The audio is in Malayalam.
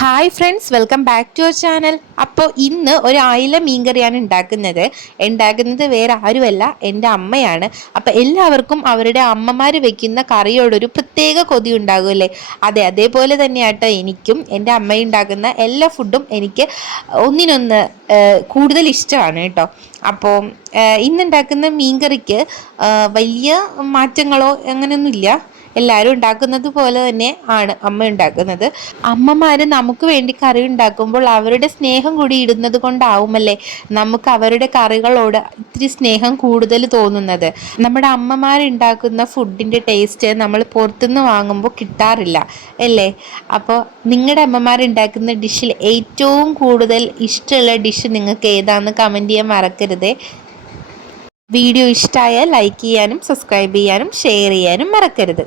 Hi friends, welcome back to our channel. അപ്പോൾ ഇന്ന് ഒരു അയില മീൻകറിയാണ് ഉണ്ടാക്കുന്നത് വേറെ ആരുമല്ല, എൻ്റെ അമ്മയാണ്. അപ്പം എല്ലാവർക്കും അവരുടെ അമ്മമാർ വെക്കുന്ന കറിയോടൊരു പ്രത്യേക കൊതി ഉണ്ടാകുമല്ലേ? അതേപോലെ തന്നെയാട്ടോ എനിക്കും. എൻ്റെ അമ്മ ഉണ്ടാക്കുന്ന എല്ലാ ഫുഡും എനിക്ക് ഒന്നിനൊന്ന് കൂടുതൽ ഇഷ്ടമാണ് കേട്ടോ. അപ്പോൾ ഇന്നുണ്ടാക്കുന്ന മീൻകറിക്ക് വലിയ മാറ്റങ്ങളോ അങ്ങനെയൊന്നുമില്ല. എല്ലാവരും ഉണ്ടാക്കുന്നത് പോലെ തന്നെ ആണ് അമ്മ ഉണ്ടാക്കുന്നത്. അമ്മമാർ നമുക്ക് വേണ്ടി കറി ഉണ്ടാക്കുമ്പോൾ അവരുടെ സ്നേഹം കൂടി ഇടുന്നത് കൊണ്ടാവുമല്ലേ നമുക്ക് അവരുടെ കറികളോട് ഇത്തിരി സ്നേഹം കൂടുതൽ തോന്നുന്നത്. നമ്മുടെ അമ്മമാരുണ്ടാക്കുന്ന ഫുഡിൻ്റെ ടേസ്റ്റ് നമ്മൾ പുറത്തുനിന്ന് വാങ്ങുമ്പോൾ കിട്ടാറില്ല അല്ലേ? അപ്പോൾ നിങ്ങളുടെ അമ്മമാരുണ്ടാക്കുന്ന ഡിഷിൽ ഏറ്റവും കൂടുതൽ ഇഷ്ടമുള്ള ഡിഷ് നിങ്ങൾക്ക് ഏതാണെന്ന് കമൻറ്റ് ചെയ്യാൻ മറക്കരുതേ. വീഡിയോ ഇഷ്ടമായാൽ ലൈക്ക് ചെയ്യാനും സബ്സ്ക്രൈബ് ചെയ്യാനും ഷെയർ ചെയ്യാനും മറക്കരുത്.